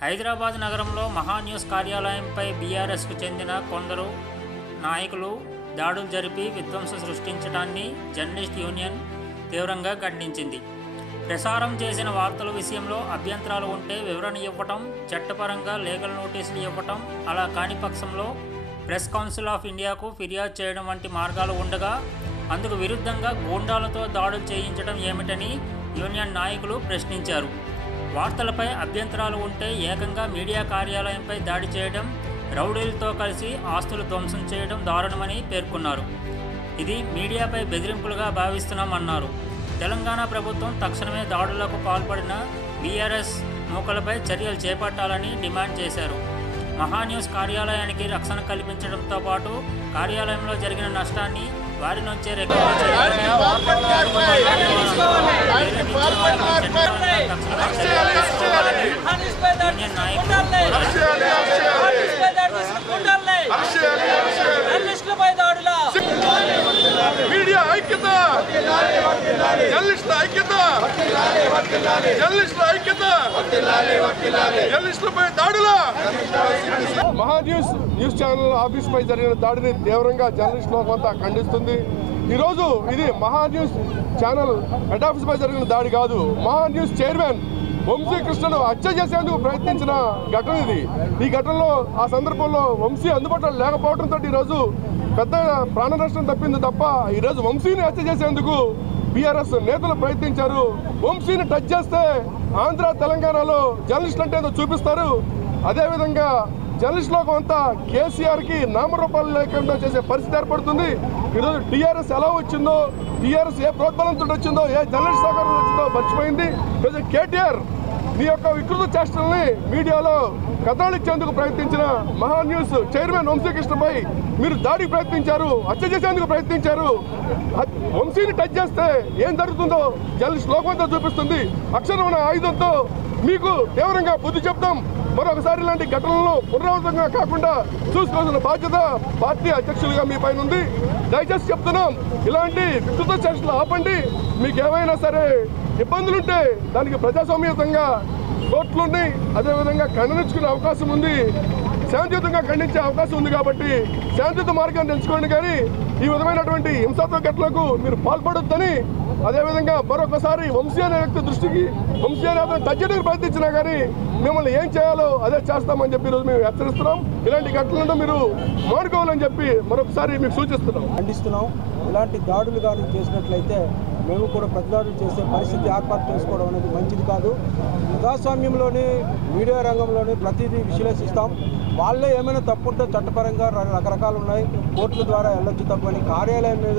హైదరాబాద్ నగరంలో మహాన్యూస్ కార్యాలయంపై బీఆర్ఎస్కు చెందిన కొందరు నాయకులు దాడులు జరిపి విధ్వంసం సృష్టించడాన్ని జర్నలిస్ట్ యూనియన్ తీవ్రంగా ఖండించింది. ప్రసారం చేసిన వార్తల విషయంలో అభ్యంతరాలు ఉంటే వివరణ ఇవ్వటం, చట్టపరంగా లీగల్ నోటీసులు ఇవ్వటం, అలా కాని పక్షంలో ప్రెస్ కౌన్సిల్ ఆఫ్ ఇండియాకు ఫిర్యాదు చేయడం వంటి మార్గాలు ఉండగా అందుకు విరుద్ధంగా గూండాలతో దాడులు చేయించడం ఏమిటని యూనియన్ నాయకులు ప్రశ్నించారు. వార్తలపై అభ్యంతరాలు ఉంటే ఏకంగా మీడియా కార్యాలయంపై దాడి చేయడం, రౌడీలతో కలిసి ఆస్తులు ధ్వంసం చేయడం దారుణమని పేర్కొన్నారు. ఇది మీడియాపై బెదిరింపులుగా భావిస్తున్నామన్నారు. తెలంగాణ ప్రభుత్వం తక్షణమే దాడులకు పాల్పడిన బీఆర్ఎస్ మూకలపై చర్యలు చేపట్టాలని డిమాండ్ చేశారు. మహాన్యూస్ కార్యాలయానికి రక్షణ కల్పించడంతో పాటు కార్యాలయంలో జరిగిన నష్టాన్ని వారి నుంచే రికవరీ చేయాలని మీడియా ఐక్యత, జర్నలిస్టుల ఐక్యత, జర్నలిస్టుల ఐక్యత, జర్నలిస్టులపై దాడుల మహాన్యూస్ న్యూస్ ఛానల్ ఆఫీస్ పై జరిగిన దాడిని తీవ్రంగా జర్నలిస్టులు కొంత ఖండిస్తుంది. ఈరోజు ఇది మహాన్యూస్ ఛానల్ హెడ్ ఆఫీస్ పై జరిగిన దాడి కాదు, మహాన్యూస్ చైర్మన్ వంశీకృష్ణను హత్య చేసేందుకు ప్రయత్నించిన ఘటన ఇది. ఈ ఘటనలో ఆ సందర్భంలో వంశీ అందుబాటులో లేకపోవడంతో ఈరోజు పెద్ద ప్రాణ నష్టం తప్పింది తప్ప ఈరోజు వంశీని హత్య చేసేందుకు బీఆర్ఎస్ నేతలు ప్రయత్నించారు. వంశీని టచ్ చేస్తే ఆంధ్ర తెలంగాణలో జర్నలిస్టులు అంటే ఏదో చూపిస్తారు. అదేవిధంగా జర్నలిస్ట్ లోకం అంతా కేసీఆర్కి నామరూపాలు లేకుండా చేసే పరిస్థితి ఏర్పడుతుంది. ఈరోజు టీఆర్ఎస్ ఎలా వచ్చిందో, టీఆర్ఎస్ ఏ ప్రోద్బలంతో వచ్చిందో, ఏ జర్నలిస్ట్ సహకారం వచ్చిందో మర్చిపోయింది. ఈరోజు కేటీఆర్ మీ యొక్క వికృత చేష్టల్ని మీడియాలో కథాలిచ్చేందుకు ప్రయత్నించిన మహాన్యూస్ చైర్మన్ వంశీకృష్ణపై మీరు దాడికి ప్రయత్నించారు, హత్య చేసేందుకు ప్రయత్నించారు. వంశీని టచ్ చేస్తే ఏం జరుగుతుందో జర్నలిస్ట్ లోకంతో చూపిస్తుంది. అక్షరమైన ఆయుధంతో మీకు తీవ్రంగా బుద్ధి చెప్తాం. మరొకసారి ఇలాంటి ఘటనలను పునరావృతంగా కాకుండా చూసుకోవాల్సిన బాధ్యత పార్టీ అధ్యక్షులుగా మీ పైన ఉంది. దయచేసి చెప్తున్నాం, ఇలాంటి వికృత చర్చలు ఆపండి. మీకు ఏమైనా సరే ఇబ్బందులుంటే దానికి ప్రజాస్వామ్యతంగా కోర్టులుండి అదేవిధంగా ఖండించుకునే అవకాశం ఉంది, శాంతియుతంగా ఖండించే అవకాశం ఉంది. కాబట్టి శాంతియుత మార్గాన్ని ఎంచుకోండి, కానీ ఈ విధమైనటువంటి హింసాత్మక ఘటనలకు మీరు పాల్పడొద్దని, అదేవిధంగా మరొకసారి వంశీ అనే వ్యక్తి దృష్టికి వంశీ అనే అతను తగ్గడానికి ప్రయత్నించినా కానీ మిమ్మల్ని ఏం చేయాలో అదే చేస్తామని చెప్పి ఈరోజు మేము హెచ్చరిస్తున్నాం. ఇలాంటి ఘటనలను మీరు మానుకోవాలని చెప్పి మరొకసారి మీకు ఖండిస్తున్నాం. ఇలాంటి దాడులు కానీ చేసినట్లయితే మేము కూడా ప్రతిదాడులు చేసే పరిస్థితి ఏర్పాటు చేసుకోవడం అనేది మంచిది కాదు. ప్రజాస్వామ్యంలోని మీడియా రంగంలోని ప్రతిదీ విశ్లేషిస్తాం. వాళ్ళే ఏమైనా తప్పుంటే చట్టపరంగా రకరకాలు ఉన్నాయి, కోర్టుల ద్వారా వెళ్ళొచ్చు తప్పని కార్యాలయం మీద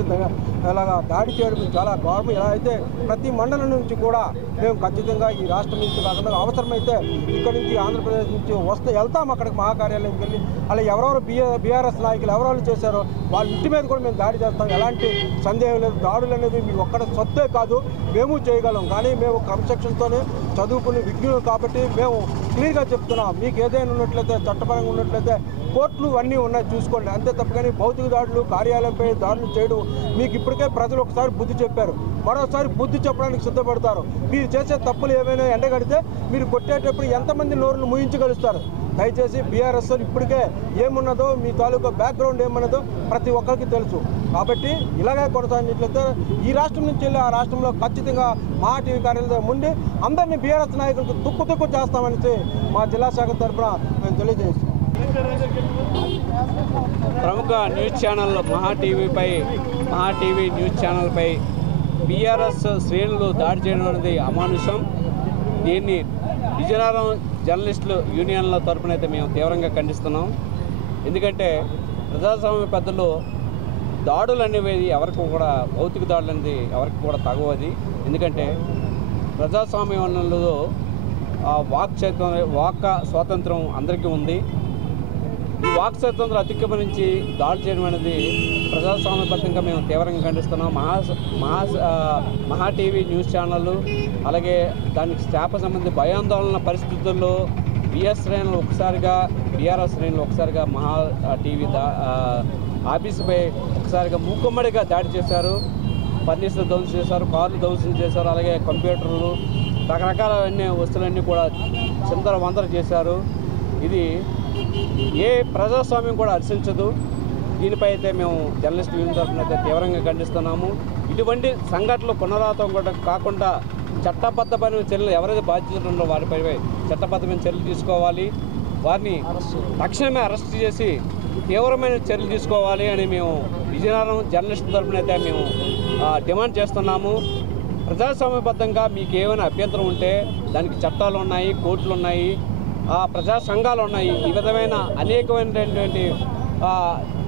అలాగా దాడి చేయడం చాలా గౌరవం. ఎలా అయితే ప్రతి మండలం నుంచి కూడా మేము ఖచ్చితంగా ఈ రాష్ట్రం నుంచి కాకుండా అవసరమైతే ఇక్కడి నుంచి ఆంధ్రప్రదేశ్ నుంచి వెళ్తాం అక్కడికి మహాకార్యాలయంకి వెళ్ళి అలా ఎవరెవరు బీఆర్ఎస్ నాయకులు ఎవరెవరు చేశారో వాళ్ళ ఇంటి మీద కూడా మేము దాడి చేస్తాం. ఎలాంటి సందేహం లేదు. దాడులు అనేవి మీ ఒక్కడ సొత్తే కాదు, మేము చేయగలం. కానీ మేము క్రమశిక్షణతోనే చదువుకుని విజ్ఞులు కాబట్టి మేము క్లియర్గా చెప్తున్నాం. మీకు ఏదైనా ఉన్నట్లయితే చట్టపరంగా ఉన్నట్లయితే కోర్టులు అన్నీ ఉన్నాయి, చూసుకోండి. అంతే తప్ప కానీ భౌతిక దాడులు కార్యాలయంపై దాడులు చేయడం మీకు ఇప్పటికే ప్రజలు ఒకసారి బుద్ధి చెప్పారు, మరోసారి బుద్ధి చెప్పడానికి సిద్ధపడతారు. మీరు చేసే తప్పులు ఏమైనా ఎండగడితే మీరు కొట్టేటప్పుడు ఎంతమంది నోరును ముయించగలుస్తారు. దయచేసి బీఆర్ఎస్ ఇప్పటికే ఏమున్నదో మీ తాలూకా బ్యాక్గ్రౌండ్ ఏమన్నదో ప్రతి ఒక్కరికి తెలుసు. కాబట్టి ఇలాగే కొనసాగినట్లయితే ఈ రాష్ట్రం నుంచి వెళ్ళి ఆ రాష్ట్రంలో ఖచ్చితంగా మా టీవీ కార్యాలయం ముందు అందరినీ బీఆర్ఎస్ నాయకులకు తుక్కు చేస్తామని మా జిల్లా శాఖ తరఫున మేము తెలియజేస్తాం. ప్రముఖ న్యూస్ ఛానల్ మహా టీవీ న్యూస్ ఛానల్పై బీఆర్ఎస్ శ్రేణులు దాడి చేయడం అనేది అమానుషం. దీన్ని విజయనగరం జర్నలిస్టులు యూనియన్ల తరఫున అయితే మేము తీవ్రంగా ఖండిస్తున్నాం. ఎందుకంటే ప్రజాస్వామ్య పెద్దలు దాడులు అనేవి ఎవరికి కూడా భౌతిక దాడులు అనేది ఎవరికి కూడా తగవది. ఎందుకంటే ప్రజాస్వామ్యంలో వాక్ స్వాతంత్రం అందరికీ ఉంది. ఈ వాక్ స్వాతంత్రం అతిక్రమించి దాడులు చేయడం అనేది ప్రజాస్వామ్యబద్ధంగా మేము తీవ్రంగా ఖండిస్తున్నాం. మహా టీవీ న్యూస్ ఛానళ్ళు అలాగే దానికి స్టాఫ్ సంబంధించి భయాందోళన పరిస్థితుల్లో బీఆర్ఎస్ శ్రేణులు ఒకసారిగా మహా టీవీ ఆఫీసుపై ఒకసారిగా మూకుమ్మడిగా దాడి చేశారు. ఫర్నిచర్ ధ్వంసం చేశారు, కార్లు ధ్వంసం చేశారు, అలాగే కంప్యూటర్లు రకరకాలన్నీ వస్తువులన్నీ కూడా చిందర వందర చేశారు. ఇది ఏ ప్రజాస్వామ్యం కూడా హర్షించదు. దీనిపై అయితే మేము జర్నలిస్ట్ యూనియన్ తరఫున అయితే తీవ్రంగా ఖండిస్తున్నాము. ఇటువంటి సంఘటనలు పునరావృతం కాకుండా చట్టబద్ధమైన చర్యలు ఎవరైతే బాధ్యతలు ఉన్నారో వారిపై చట్టబద్ధమైన చర్యలు తీసుకోవాలి. వారిని తక్షణమే అరెస్ట్ చేసి తీవ్రమైన చర్యలు తీసుకోవాలి అని మేము విజయనగరం జర్నలిస్టుల తరఫున అయితే మేము డిమాండ్ చేస్తున్నాము. ప్రజాస్వామ్యబద్ధంగా మీకు ఏమైనా అభ్యంతరం ఉంటే దానికి చట్టాలు ఉన్నాయి, కోర్టులు ఉన్నాయి, ప్రజా సంఘాలు ఉన్నాయి. ఈ విధమైన అనేకమైనటువంటి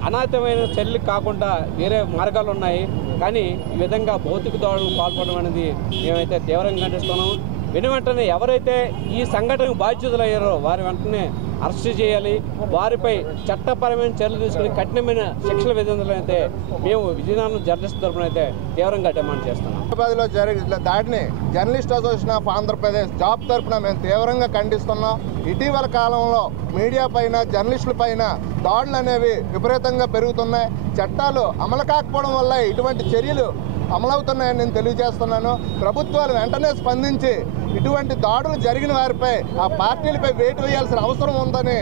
అనాథమైన చర్యలు కాకుండా వేరే మార్గాలు ఉన్నాయి. కానీ ఈ విధంగా భౌతిక దాడులు పాల్పడడం అనేది మేమైతే తీవ్రంగా ఖండిస్తున్నాం. వెంటనే ఎవరైతే ఈ సంఘటనకు బాధ్యతలయ్యారో వారి వెంటనే అరెస్ట్ చేయాలి. వారిపై చట్టపరమైన చర్యలు తీసుకుని కఠినమైన శిక్షలు విధించాలైతే మేము విజయనగరం జర్నలిస్ట్ తరఫున అయితే తీవ్రంగా డిమాండ్ చేస్తున్నాం. హైదరాబాద్లో జరిగిన దాడిని journalist association of Andhra Pradesh job తరఫున మేము తీవ్రంగా ఖండిస్తున్నాం. ఇటీవల కాలంలో మీడియా పైన జర్నలిస్టుల పైన దాడులు అనేవి విపరీతంగా పెరుగుతున్నాయి. చట్టాలు అమలు కాకపోవడం వల్ల ఇటువంటి చర్యలు అమలవుతున్నాయని నేను తెలియజేస్తున్నాను. ప్రభుత్వాలు వెంటనే స్పందించి ఇటువంటి దాడులు జరిగిన వారిపై ఆ పార్టీలపై వేటు వేయాల్సిన అవసరం ఉందని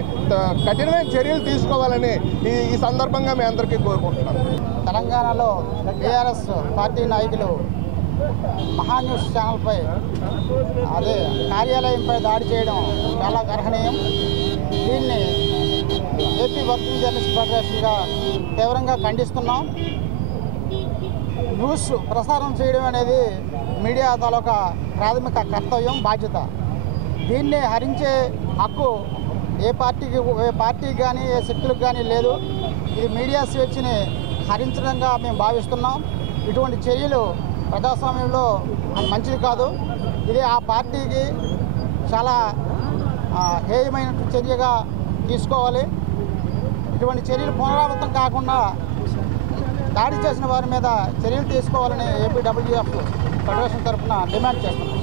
కఠినమైన చర్యలు తీసుకోవాలని ఈ సందర్భంగా మీ అందరికీ కోరుకుంటున్నాను. తెలంగాణలో టీఆర్ఎస్ పార్టీ నాయకులు మహా న్యూస్ ఛానల్పై కార్యాలయంపై దాడి చేయడం చాలా గర్హనీయం. దీన్ని ఏపీ వర్కింగ్ జర్నలిస్ట్ ఫెడరేషన్గా తీవ్రంగా ఖండిస్తున్నాం. న్యూస్ ప్రసారం చేయడం అనేది మీడియా తాలూకా ప్రాథమిక కర్తవ్యం, బాధ్యత. దీన్ని హరించే హక్కు ఏ పార్టీకి కానీ ఏ శక్తులకు కానీ లేదు. ఇది మీడియా స్వేచ్ఛని హరించడంగా మేము భావిస్తున్నాం. ఇటువంటి చర్యలు ప్రజాస్వామ్యంలో మంచిది కాదు. ఇది ఆ పార్టీకి చాలా హేయమైన చర్యగా తీసుకోవాలి. ఇటువంటి చర్యలు పునరావృతం కాకుండా దాడి చేసిన వారి మీద చర్యలు తీసుకోవాలని ఏపీడబ్ల్యూఎఫ్ ఫెడరేషన్ తరఫున డిమాండ్ చేస్తున్నాం.